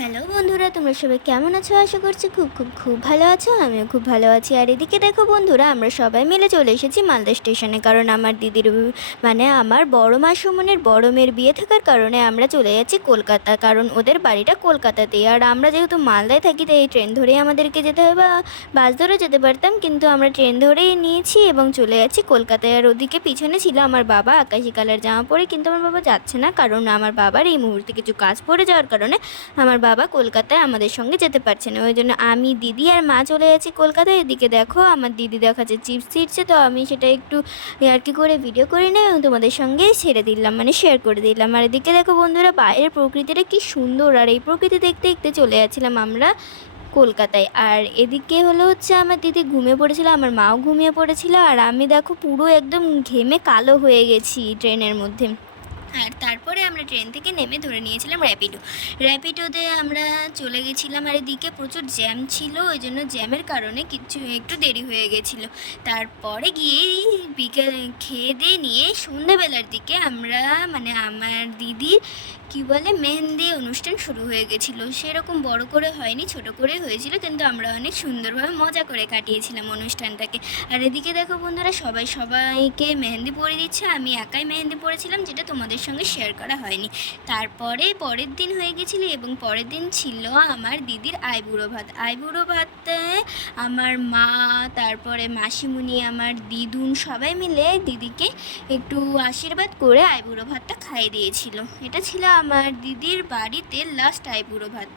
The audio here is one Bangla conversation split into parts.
হ্যালো বন্ধুরা, তোমরা সবাই কেমন আছো? আশা করছি খুব খুব খুব ভালো আছো। আমিও খুব ভালো আছি। আর এদিকে দেখো বন্ধুরা, আমরা সবাই মিলে চলে এসেছি মালদা স্টেশনে। কারণ আমার দিদির মানে আমার বড় মা সুমনের বড় মেয়ের বিয়ে থাকার কারণে আমরা চলে যাচ্ছি কলকাতা। কারণ ওদের বাড়িটা কলকাতাতেই। আর আমরা যেহেতু মালদায় থাকি, তাই এই ট্রেন ধরেই আমাদেরকে যেতে হবে, বা বাস ধরেও যেতে পারতাম, কিন্তু আমরা ট্রেন ধরেই নিয়েছি এবং চলে যাচ্ছি কলকাতায়। আর ওদিকে পিছনে ছিল আমার বাবা আকাশি কালার জামা পরে, কিন্তু আমার বাবা যাচ্ছে না, কারণ আমার বাবার এই মুহূর্তে কিছু কাজ পড়ে যাওয়ার কারণে আমার বাবা কলকাতায় আমাদের সঙ্গে যেতে পারছে না। ওই জন্য আমি, দিদি আর মা চলে যাচ্ছি কলকাতায়। এদিকে দেখো আমার দিদি দেখাচ্ছে চিপস ছিঁড়ছে, তো আমি সেটা একটু ইয়ার্কি করে ভিডিও করে নিই এবং তোমাদের সঙ্গে ছেড়ে দিলাম, মানে শেয়ার করে দিলাম। আর এদিকে দেখো বন্ধুরা, বাইরের প্রকৃতিটা কি সুন্দর, আর এই প্রকৃতি দেখতে দেখতে চলে যাচ্ছিলাম আমরা কলকাতায়। আর এদিকে হচ্ছে আমার দিদি ঘুমিয়ে পড়েছিল, আমার মাও ঘুমিয়ে পড়েছিল, আর আমি দেখো পুরো একদম ঘেমে কালো হয়ে গেছি ট্রেনের মধ্যে। আর তারপরে আমরা ট্রেন থেকে নেমে ধরে নিয়েছিলাম র্যাপিডোতে আমরা চলে গেছিলাম। আর এদিকে প্রচুর জ্যাম ছিল, ওই জন্য জ্যামের কারণে একটু দেরি হয়ে গেছিলো। তারপরে গিয়ে বিকেল খেয়ে দিয়ে নিয়ে সন্ধ্যেবেলার দিকে আমরা, মানে আমার দিদির কী বলে মেহেন্দি অনুষ্ঠান শুরু হয়ে গেছিলো। সেরকম বড় করে হয়নি, ছোট করে হয়েছিল, কিন্তু আমরা অনেক সুন্দরভাবে মজা করে কাটিয়েছিলাম অনুষ্ঠানটাকে। আর এদিকে দেখো বন্ধুরা, সবাইকে মেহেন্দি পরিয়ে দিচ্ছে। আমি একাই মেহেন্দি পরেছিলাম, যেটা তোমাদের সঙ্গে শেয়ার করা হয়নি। তারপরে পরের দিন হয়ে গেছিল, এবং পরের দিন ছিল আমার দিদির আইবুড়ো ভাতে আমার মা, তারপরে মাসিমণি, আমার দিদুন সবাই মিলে দিদিকে একটু আশীর্বাদ করে আইবুড়ো ভাতটা খাইয়ে দিয়েছিল। এটা ছিল আমার দিদির বাড়িতে লাস্ট আইবুড়ো ভাত।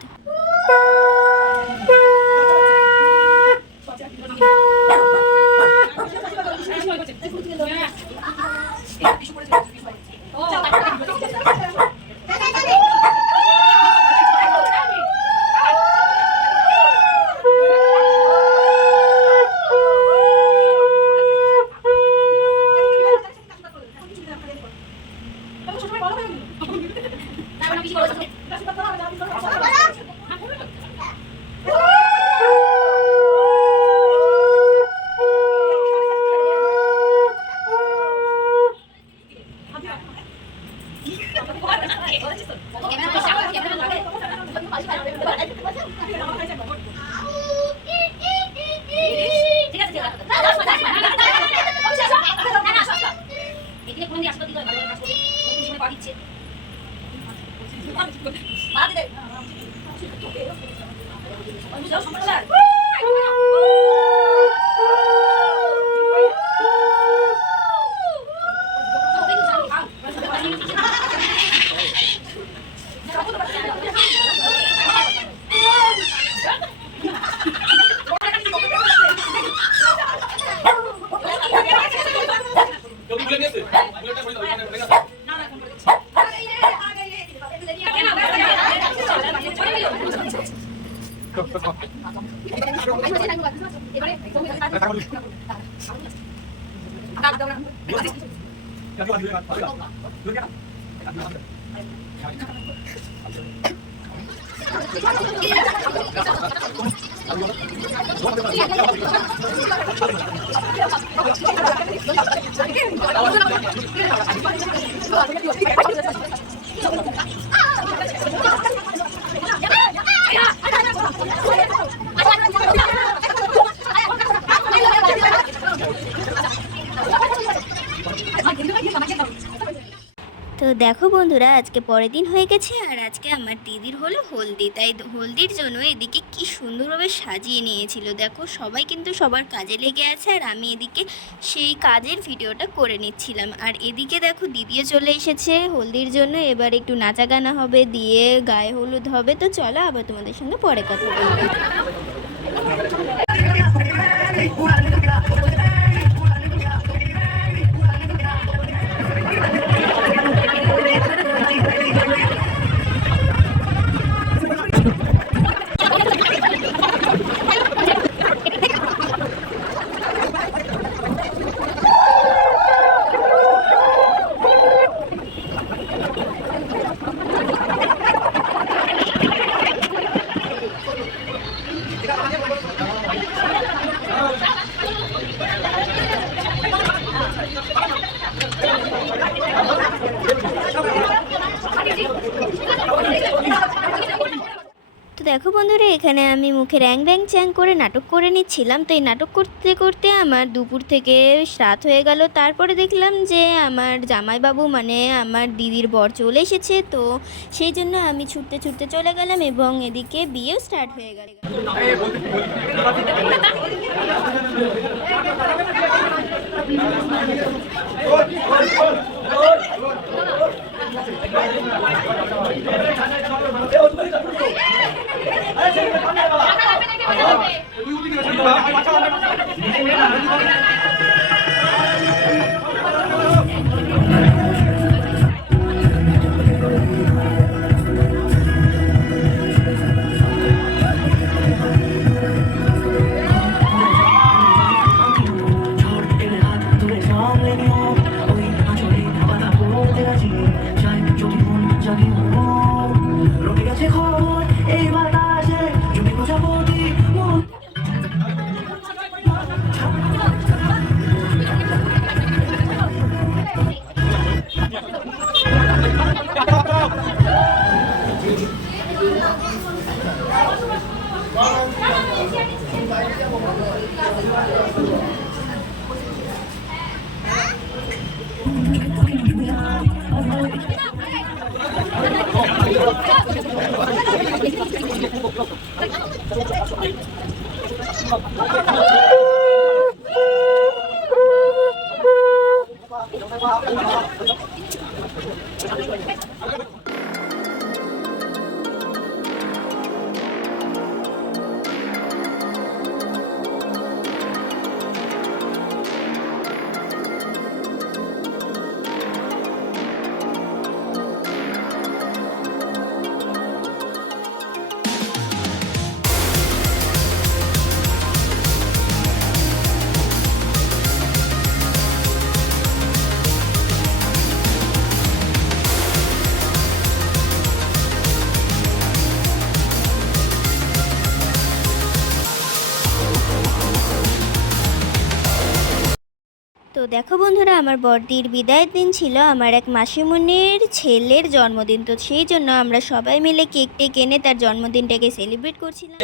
তো দেখো বন্ধুরা, আজকে পরের দিন হয়ে গেছে, আর আজকে আমার দিদির হলো হলদি। তাই হলদির জন্য এদিকে কি সুন্দরভাবে সাজিয়ে নিয়েছিল। দেখো সবাই কিন্তু সবার কাজে লেগে আছে, আর আমি এদিকে সেই কাজের ভিডিওটা করে নিচ্ছিলাম। আর এদিকে দেখো দিদিও চলে এসেছে হলদির জন্য। এবার একটু নাচা গানা হবে, দিয়ে গায়ে হলুদ হবে। তো চলো আবার তোমাদের সঙ্গে পরে কথা বলবো। তো দেখো বন্ধুরা, এখানে আমি মুখে র্যাং র্যাং চ্যাং করে নাটক করে নিচ্ছিলাম। তো এই নাটক করতে করতে আমার দুপুর থেকে রাত হয়ে গেল। তারপরে দেখলাম যে আমার জামাইবাবু মানে আমার দিদির বর চলে এসেছে। তো সেই জন্য আমি ছুটতে ছুটতে চলে গেলাম এবং এদিকে বিয়েও স্টার্ট হয়ে গেল। তো দেখো বন্ধুরা, আমার বড়দির বিদায়ের দিন ছিল আমার এক মাসিমণির ছেলের জন্মদিন। তো সেই জন্য আমরা সবাই মিলে কেক টেক এনে তার জন্মদিনটাকে সেলিব্রেট করছিলাম।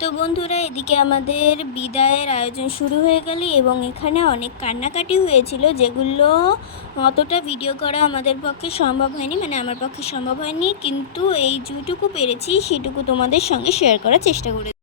তো বন্ধুরা, এদিকে আমাদের বিদায়ের আয়োজন শুরু হয়ে গেল এবং এখানে অনেক কান্নাকাটি হয়েছিল, যেগুলো অতটা ভিডিও করা আমাদের পক্ষে সম্ভব হয়নি, মানে আমার পক্ষে সম্ভব হয়নি, কিন্তু এই যেটুকু পেরেছি সেটুকু তোমাদের সঙ্গে শেয়ার করার চেষ্টা করেছি।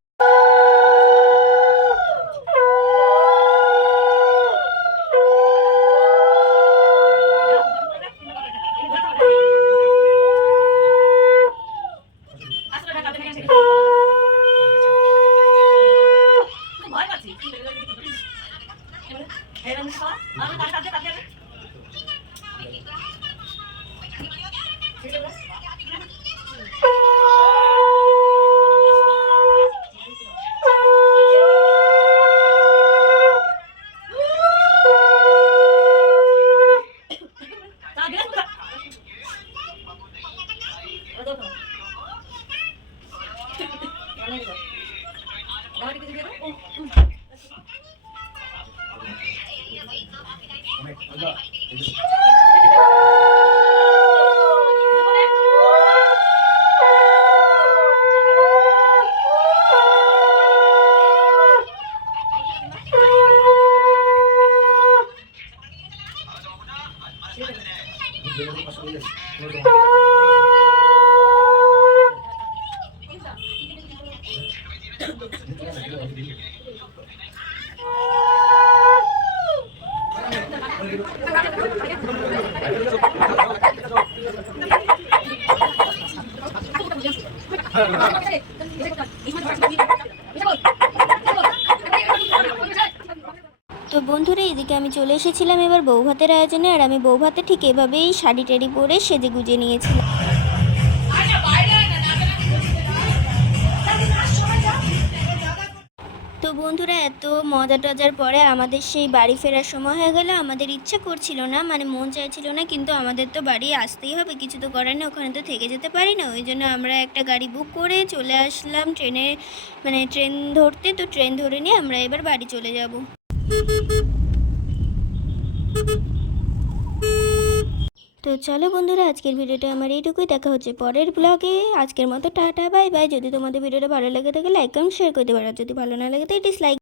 তো বন্ধুরা, এদিকে আমি চলে এসেছিলাম এবার বউ ভাতের আয়োজনে, আর আমি বউ ভাতে ঠিক এভাবেই শাড়ি টাড়ি পরে সেজে গুজে নিয়েছিলাম। তো বন্ধুরা, এত মজা টজার পরে আমাদের সেই বাড়ি ফেরার সময় হয়ে গেল। আমাদের ইচ্ছা করছিল না, মানে মন চাইছিল না, কিন্তু আমাদের তো বাড়ি আসতেই হবে, কিছু তো করার নেই, ওখানে তো থেকে যেতে পারি না। ওই জন্য আমরা একটা গাড়ি বুক করে চলে আসলাম ট্রেনে, মানে ট্রেন ধরতে। তো ট্রেন ধরে নিয়ে আমরা এবার বাড়ি চলে যাব। তো চলো বন্ধুরা, আজকের ভিডিওটা আমার এইটুকুই। দেখা হচ্ছে পরের ব্লগে। আজকের মতো টাটা বাই বাই। যদি তোমাদের ভিডিওটা ভালো লাগে থাকে লাইক কমেন্ট শেয়ার করতে পারো, যদি ভালো না লাগে তাই ডিসলাইক।